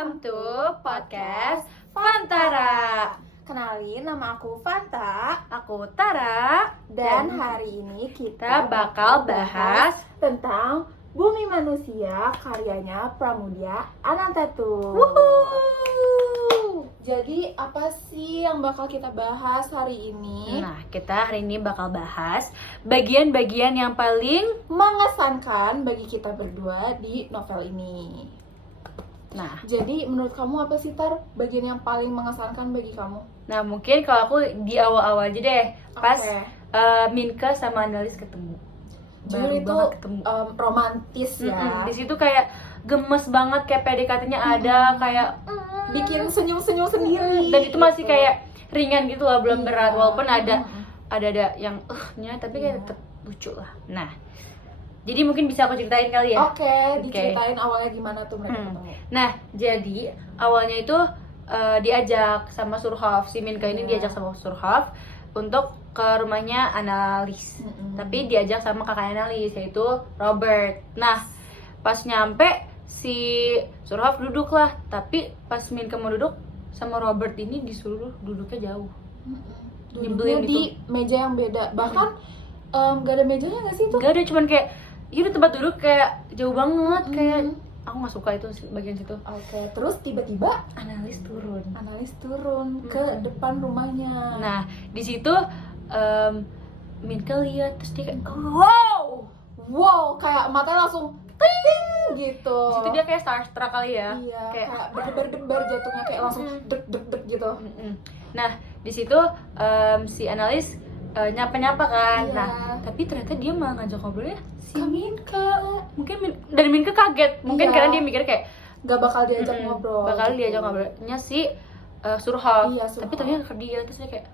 welcome to podcast Fantara. Kenalin, nama aku Fanta. Aku Tara. Dan hari ini kita bakal bahas tentang Bumi Manusia karyanya Pramudia Anantatur. Wuhuu. Jadi apa sih yang bakal kita bahas hari ini? Nah, kita hari ini bakal bahas bagian-bagian yang paling Mengesankan bagi kita berdua di novel ini. Nah, Jadi menurut kamu apa sih, Tar, bagian yang paling mengesankan bagi kamu? mungkin kalau aku di awal-awal aja deh, pas Oke. Minka sama Analis ketemu. Jujur itu banget ketemu. romantis ya. Di situ kayak gemes banget, kayak PDKT-nya ada, kayak Bikin senyum-senyum sendiri. dan itu masih gitu. kayak ringan gitu lah, belum Iya. berat, walaupun ada yang nya tapi kayak Iya. tetap lucu lah. Nah, jadi mungkin bisa aku ceritain kali ya. Oke, diceritain awalnya gimana tuh mereka ketemu. Nah, jadi awalnya itu diajak sama Surhoff, si Minka ini Iya. diajak sama Surhoff untuk ke rumahnya Analis. Tapi diajak sama kakak Analis, yaitu Robert. Nah, pas nyampe si Surhoff duduk lah, tapi pas Minka mau duduk sama Robert ini disuruh duduknya jauh. Duduknya Nyebelin di meja yang beda. Bahkan gak ada mejanya gak sih itu? Gak ada, cuman kayak ya udah tempat duduk kayak jauh banget, kayak Hmm. aku nggak suka itu bagian situ. Oke, terus tiba-tiba Analis turun. Analis turun ke depan rumahnya. Nah, di situ Minka lihat terus dia kayak wow. Wow, kayak matanya langsung ting gitu. Di situ dia kayak starstruck kali ya. Iya, Kayak kayak berdebar-debar jatuhnya, kayak langsung deg-deg gitu. Nah, di situ si Analis nyapa-nyapa kan. Iya. Nah, tapi ternyata dia malah ngajak ngobrolnya si Kak Minka. Mungkin dan Minka kaget. Mungkin Iya. karena dia mikir kayak Gak bakal diajak ngobrol. bakal gitu. diajak ngobrolnya si Surhoff. Iya, Surhoff. Tapi ternyata dia terus dia kayak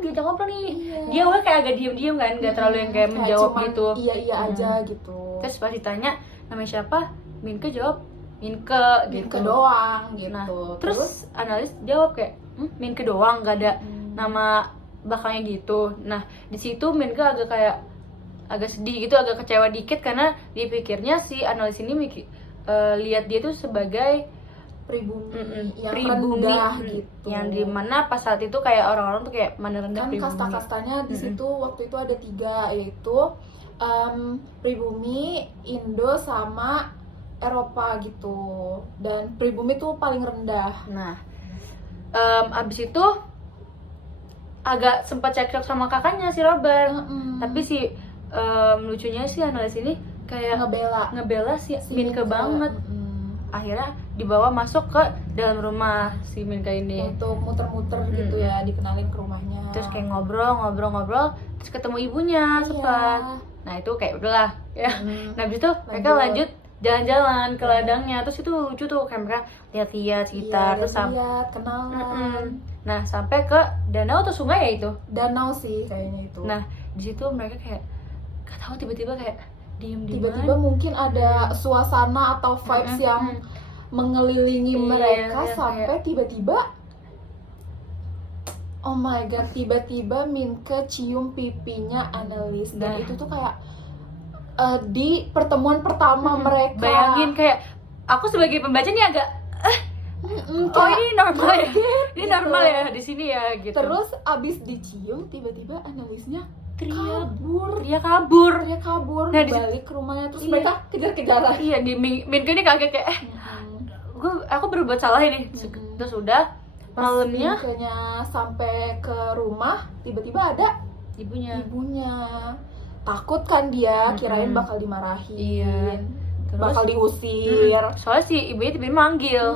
diajak ngobrol nih. Iya. Dia awalnya kayak agak diem-diem kan, nggak terlalu yang kayak menjawab cuman gitu. Iya aja gitu. Terus pas ditanya namanya siapa, Minka jawab Minka gitu. Minka doang gitu. Nah, terus Analis jawab kayak Minka doang, gak ada nama belakangnya gitu. Nah, di situ Minka agak sedih gitu, agak kecewa dikit karena dipikirnya si Analis ini lihat dia tuh sebagai pribumi yang pribumi, rendah gitu. yang dimana pas saat itu kayak orang-orang tuh kayak mana rendah Kan pribumi. kasta-kastanya di situ waktu itu ada 3, yaitu pribumi, Indo, sama Eropa gitu. Dan pribumi tuh paling rendah. Nah, abis itu agak sempat cekcok sama kakaknya si Robert. Tapi si lucunya si Analis ini kayak ngebela si Minka banget. Akhirnya dibawa masuk ke dalam rumah si Minka ini. Untuk muter-muter gitu ya, dikenalin ke rumahnya. Terus kayak ngobrol, terus ketemu ibunya sempat. Nah, itu kayak udahlah ya. Nah, habis itu mereka lanjut jalan-jalan ke ladangnya. Terus itu lucu tuh, kayak mereka lihat-lihat sekitar, terus lihat, kenalan. Nah, sampai ke danau atau sungai ya itu? Danau sih kayaknya itu. Nah, di situ mereka kayak gak tahu, tiba-tiba kayak diem-dieman. Tiba-tiba mungkin ada suasana atau vibes yang mengelilingi mereka sampai tiba-tiba oh my god, tiba-tiba Minka cium pipinya Analis. Dan itu tuh kayak di pertemuan pertama mereka. Bayangin kayak aku sebagai pembaca nih agak oh ini normal ya, ini gitu. normal ya di sini ya gitu. Terus abis dicium tiba-tiba Analisnya kabur. Dia kabur. Nah, Balik ke rumahnya, terus Iya. mereka kejar-kejaran. Iya, di Minka ini kaget kayak aku berbuat salah ini. Terus udah malamnya Minkanya sampai ke rumah, tiba-tiba ada ibunya. Takut kan dia, kirain bakal dimarahin. Iya. Terus Bakal diusir. soalnya si ibunya tiba-tiba manggil.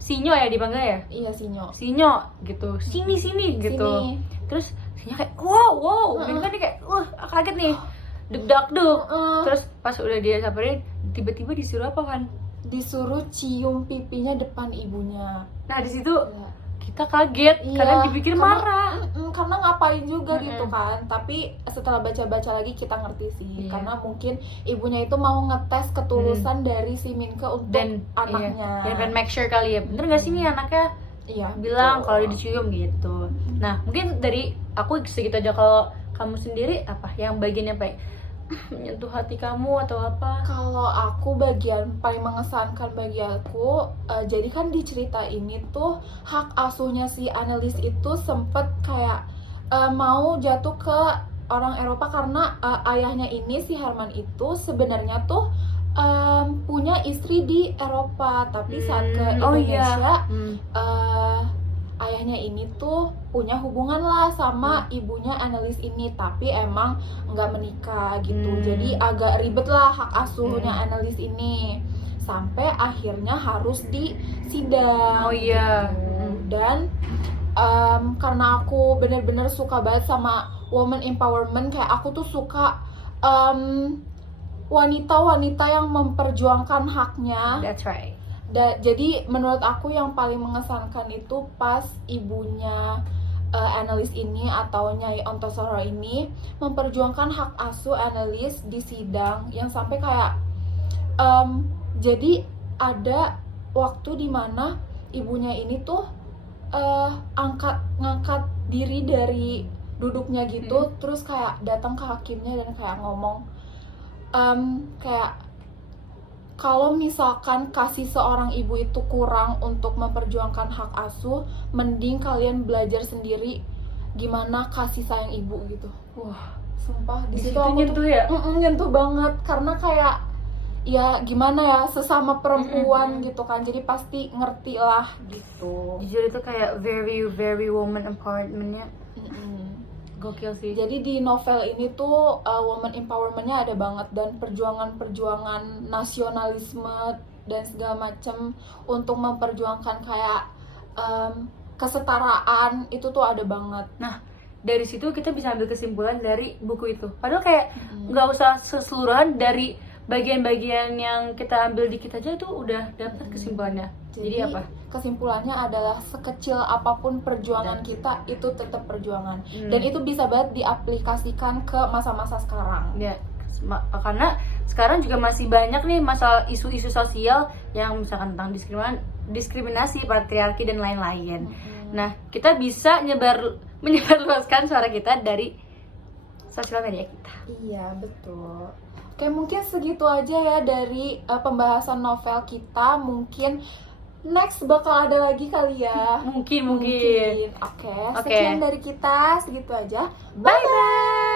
Sinyo ya dipanggil ya? Iya, Sinyo gitu. Sini gitu. Sini. Terus Sinyo kayak wow. Minka nih kayak kaget nih. Deg-deg. Terus pas udah dia samperin, tiba-tiba disuruh apa kan? Disuruh cium pipinya depan ibunya. Nah, di situ Iya. kita kaget karena dipikir marah. Karena ngapain juga gitu kan. Tapi setelah baca-baca lagi kita ngerti sih. Iya. Karena mungkin ibunya itu mau ngetes ketulusan dari si Minka untuk anaknya. Iya. Dan make sure kali ya, bener gak sih nih anaknya Iya, bilang betul. kalau dia dicium gitu. Nah, mungkin dari aku segitu aja. Kalau kamu sendiri apa yang bagian yang paling menyentuh hati kamu atau apa? Kalau aku bagian paling mengesankan bagi aku, jadi kan di cerita ini tuh hak asuhnya si Annelies itu sempet kayak mau jatuh ke orang Eropa karena ayahnya ini si Herman itu sebenarnya tuh punya istri di Eropa, tapi saat ke Oh Indonesia iya. ayahnya ini tuh punya hubungan lah sama ibunya Annelies ini, tapi emang nggak menikah gitu. Jadi agak ribet lah hak asuhnya Annelies ini, sampai akhirnya harus disidang. Oh iya. Gitu. Dan karena aku bener-bener suka banget sama woman empowerment, kayak aku tuh suka wanita-wanita yang memperjuangkan haknya. That's right. Jadi menurut aku yang paling mengesankan itu pas ibunya Annelies ini atau Nyai Ontosoro ini memperjuangkan hak asuh Annelies di sidang, yang sampai kayak jadi ada waktu dimana ibunya ini tuh ngangkat diri dari duduknya gitu, terus kayak datang ke hakimnya dan kayak ngomong kayak kalau misalkan kasih seorang ibu itu kurang untuk memperjuangkan hak asuh, mending kalian belajar sendiri gimana kasih sayang ibu gitu. Wah, sumpah di situ aku nyentuh tuh ya? nyentuh banget, karena kayak ya gimana ya, sesama perempuan gitu kan, jadi pasti ngerti lah gitu. Jujur itu kayak very woman empowerment-nya gokil sih. Jadi di novel ini tuh woman empowerment-nya ada banget, dan perjuangan nasionalisme dan segala macam untuk memperjuangkan kayak kesetaraan itu tuh ada banget. Nah, dari situ kita bisa ambil kesimpulan dari buku itu. Padahal kayak nggak usah keseluruhan, dari bagian-bagian yang kita ambil dikit aja itu udah dapat kesimpulannya. Jadi apa? Kesimpulannya adalah sekecil apapun perjuangan kita itu tetap perjuangan, dan itu bisa banget diaplikasikan ke masa-masa sekarang. Ya, karena sekarang juga masih banyak nih masalah isu-isu sosial yang misalkan tentang diskriminasi, patriarki dan lain-lain. Nah, kita bisa menyebarluaskan suara kita dari sosial media kita. Iya, betul. Oke, mungkin segitu aja ya dari pembahasan novel kita. Mungkin next bakal ada lagi kali ya. Mungkin. Oke, sekian dari kita, segitu aja. Bye bye.